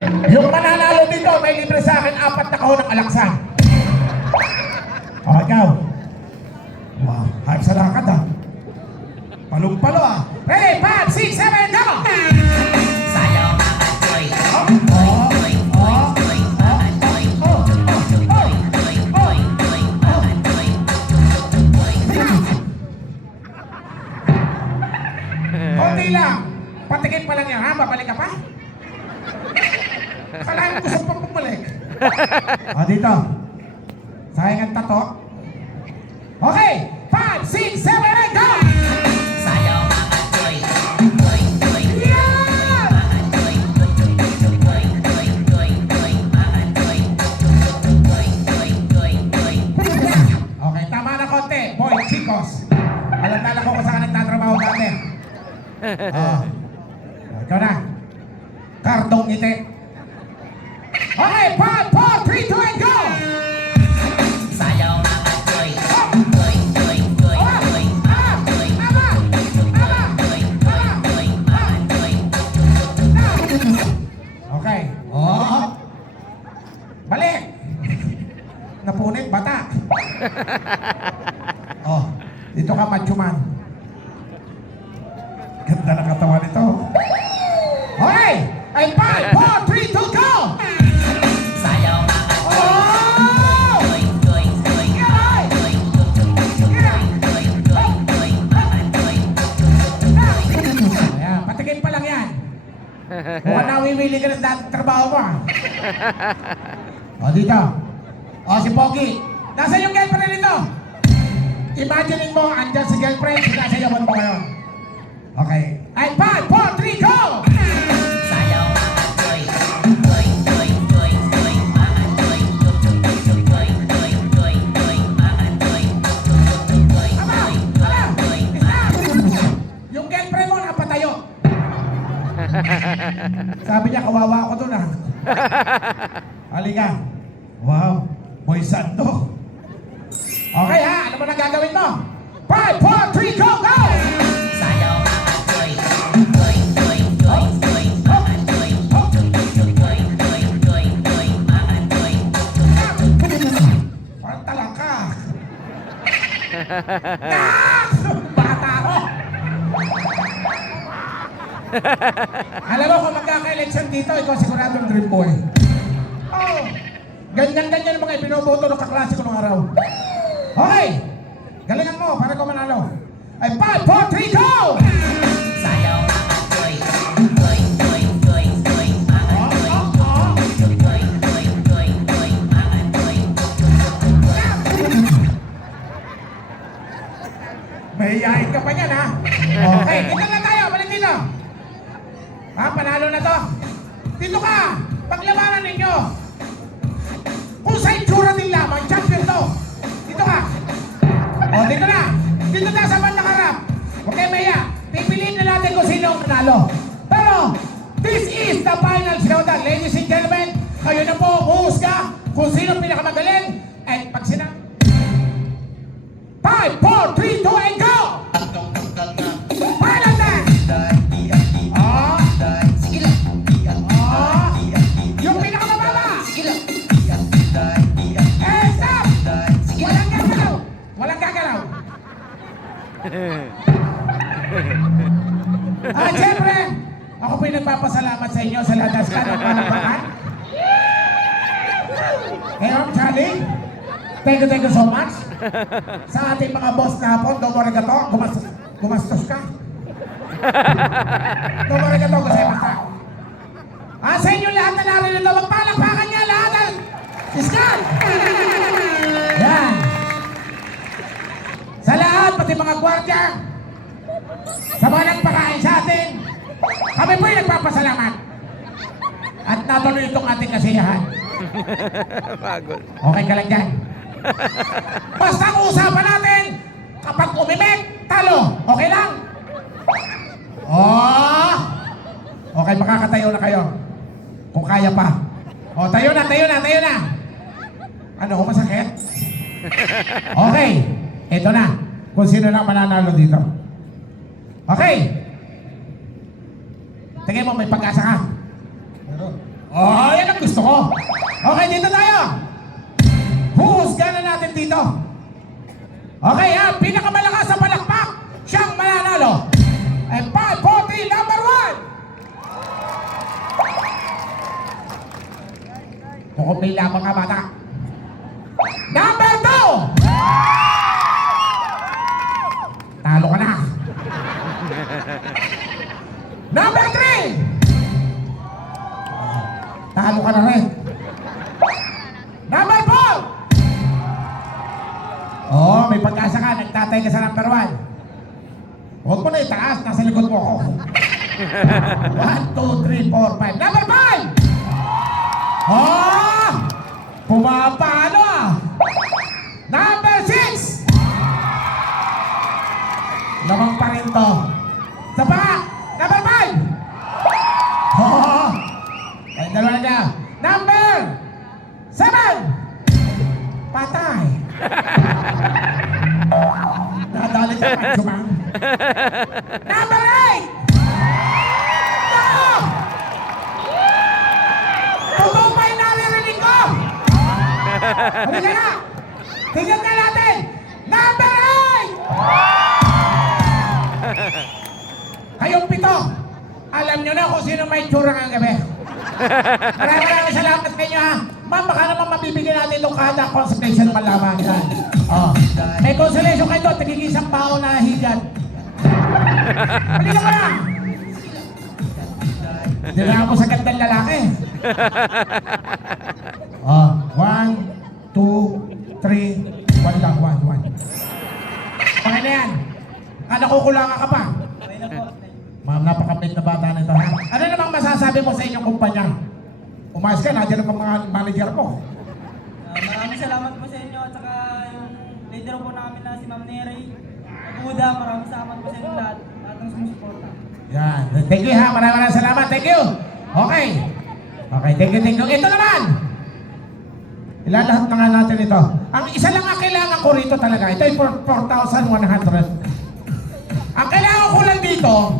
Yung mananalo dito, may libre sa akin 4 na kahon ng alaksan. O, ikaw. Wow, hype sa lakad ah. Palong-palo ah. Ready, 5, 6, 7, go! Sayaw mga Joy. Konti lang. Patikin pa lang yan ha, babalik ka pa? Kailangan gusto pang bumalik. O, dito. Sayang ang tato. Okay, 5, 6, 7, 8, go! Sayaw mga Joy. Yeah! Okay, tama na konti. Boy, chicos. Alam ko kung saan nagtatrabaho dati. Ikaw na. Kardong ngiti. Okay, 5, 4, 3, 2, and go! Sayaw mga Joy. Okay. Oh. Balik. Napunit, bata. Oh, dito ka, macho man. Ganda ng katawan nito. Okay. Ay, 5, 4, 3, 2, go! Sayaw mga Oh! Ayan, patikin pa lang yan. Mukhang nawimili ka ng dating trabaho mo ah. O, dito. O, si Pogi. Nasaan yung girlfriend nito? Imagining mo, andyan si girlfriend, sinasayawan mo ngayon. Okay. Ay, 5, 4, 3, go! Sayaw mga Joy. Yung girlfriend mo, napatayo. Sabi niya, kawawa ako doon ah. Halika. Wow, boy santo. Okay ha, ano mo na gagawin mo? 5, 4, 3, go, go! Sayaw mga Joy. Parang talaka. Bata ako. Alam mo kung magkaka-election dito, ikaw siguradong dream boy. Oh, ganyan-ganyan ang mga ibinoboto ng kaklase ko nung araw. Okay, galingan mo para ko manalo. Ay, 5, 4, 3, go! Sayaw mga Joy. Mahihayin ka pa niyan, ha? Okay, dito na tayo. Balik dito. Ha, panalo na to. Dito ka. Paglabanan ninyo. Kung sa itsura din lamang, champion to. Dito ka. O, dito na. Dito na sa bandang harap. Okay, Maya. Pipiliin na natin kung sino ang manalo. Pero, this is the final showdown. Ladies and gentlemen, kayo na po huhusga kung sino ang pinakamagaling. And pag sinang 5, 4, 3, 2, and go! Final time! Oh! Oh! Yung pinakamababa! Eh, stop! Walang gagalaw! Walang gagalaw! Siyempre, ako po yung nagpapasalamat sa inyo sa lahat ng stand-up palakpakan. Hey, Ma'am Charlie, thank you so much. Sa ating mga boss na hapon, domo regato, gumastos ka. Domo regato, gusay-masta. Sa inyo lahat na naririto, magpalakpakan niya lahat ng iskan. Yan. Sa lahat, pati mga gwardiya, sa mga nagpakain sa atin, kami po yung nagpapasalamat. At natuloy itong ating kasiyahan. Pagod. Okay ka lang dyan. Basta ang usapan natin, kapag umimik, talo. Okay lang? Oh! Okay, makakatayo na kayo. Kung kaya pa. O, tayo na. Ano, masakit? Okay. Ito na. Kung sino lang mananalo dito. Okay. Tingin mo, may pag-asa ka. Oh, yan ang gusto ko. Okay, dito tayo. Huhusgahan na natin dito. Okay, ha? Pinakamalakas sa palakpak, siyang mananalo. And 5, 4, 3, number 1. Kukumpil lamang ka, bata. Number 2. Talo ka na. Number 3. Talo ka na rin. Number 4. Oh, may pag-asa ka. Nagtatay ka sa number 1. Huwag mo na itaas. Nasa likod mo ako. 1, 2, 3, 4, 5. Number 5. Oh! Pumapalo ah. Number 6. Lamang pa rin to. Sa pa. Number 5. Oh! Ay, dalawa na niya. Number 7. Patay. Nadali ka man, sumang. Number 8. No! Totoo pa yung naririnig ko. Halika na. Tingnan nga natin. Number 8. Kayong 7. Alam nyo na kung sino may tsura ng gabi. Maraming salamat sa inyo ha. Ma'am, baka naman mabibigyan natin itong kada consultation malaman yan. Oh. May consolation kayo doon, tigig-isang bao na higad. Halika mo na! Dila ako sa gandang lalaki. Oh, 1, 2, 3, 1 lang, 1. Okay na yan. Nakukulangan ka pa. Ma'am, napakabait na bata nito ha. Ano namang masasabi mo sa inyong kumpanya? Umayos ka, nandiyan ang mga manager mo. Maraming salamat po sa inyo at saka yung leader po namin na si Ma'am Nery. Buda, maraming salamat po sa inyo lahat ng sumusuporta. Yan. Thank you ha. Maraming salamat. Thank you. Okay. Okay, thank you. Ito naman. Ilalahat na nga natin ito. Ang isa lang ang kailangan ko rito talaga. Ito ay 4,100. Ang kailangan ko lang dito,